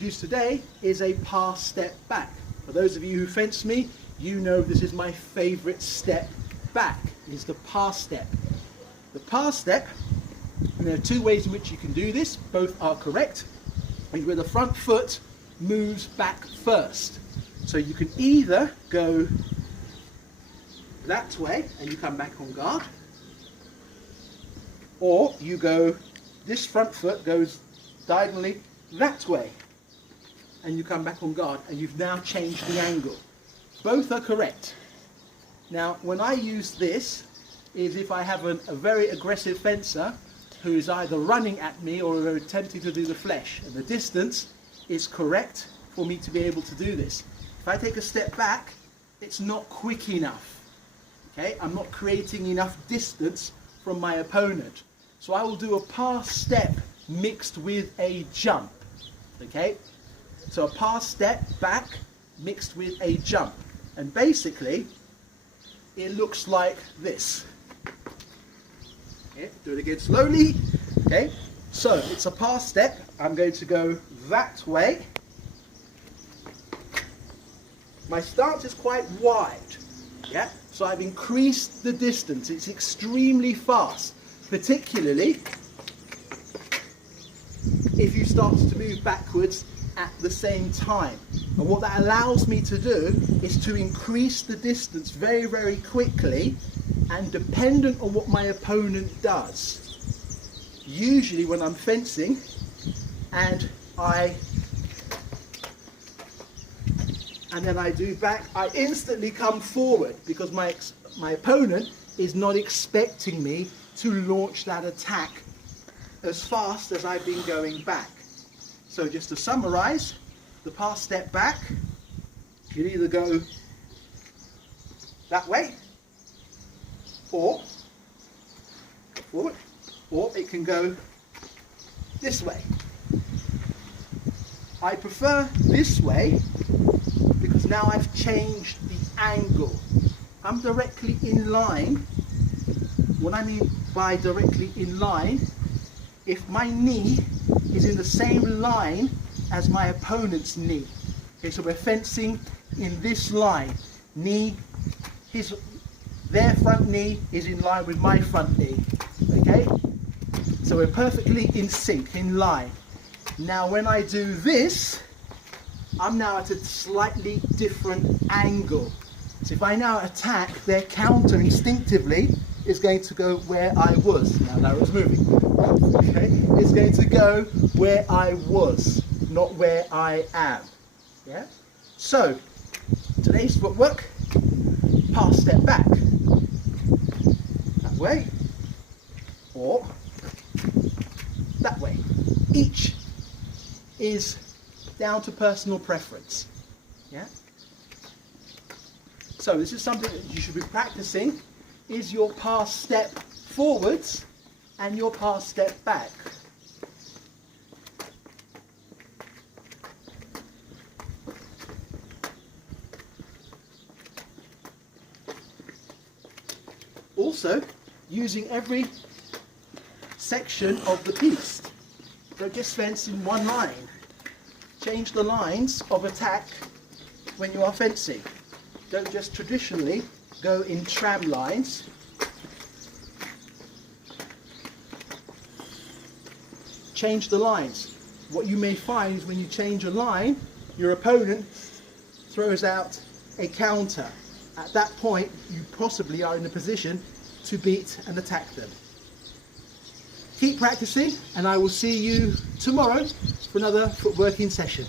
Use today is a pass step back. For those of you who fence me, you know this is my favorite step back, is the pass step. The pass step, and there are two ways in which you can do this, both are correct, is where the front foot moves back first. So you can either go that way and you come back on guard, or you go, this front foot goes diagonally that way and you come back on guard, and you've now changed the angle. Both are correct. Now when I use this is if I have a very aggressive fencer who is either running at me or attempting to do the flesh, and the distance is correct for me to be able to do this. If I take a step back, it's not quick enough. Okay, I'm not creating enough distance from my opponent. So I will do a pass step mixed with a jump. Okay, so a pass step back mixed with a jump, and basically it looks like this. Okay, do it again slowly. Okay, so it's a pass step. I'm going to go that way. My stance is quite wide. Yeah, so I've increased the distance. It's extremely fast, particularly if you start to move backwards at the same time. And what that allows me to do is to increase the distance very, very quickly, and dependent on what my opponent does. Usually when I'm fencing and then I do back, I instantly come forward because my opponent is not expecting me to launch that attack as fast as I've been going back. So just to summarize, the pass step back, you can either go that way or forward, or it can go this way. I prefer this way because now I've changed the angle. I'm directly in line. What I mean by directly in line, if my knee is in the same line as my opponent's knee. Okay, so we're fencing in this line. Knee, their front knee is in line with my front knee. Okay, so we're perfectly in sync, in line. Now when I do this, I'm now at a slightly different angle. So if I now attack, their counter instinctively is going to go where I was. Now that was moving. Okay, it's going to go where I was, not where I am. Yeah. So today's footwork: pass step back that way or that way. Each is down to personal preference. Yeah. So this is something that you should be practicing, is your pass step forwards and your pass step back. Also, using every section of the piece. Don't just fence in one line. Change the lines of attack when you are fencing. Don't just traditionally go in tram lines. Change the lines. What you may find is when you change a line, your opponent throws out a counter. At that point, you possibly are in a position to beat and attack them. Keep practicing, and I will see you tomorrow for another footworking session.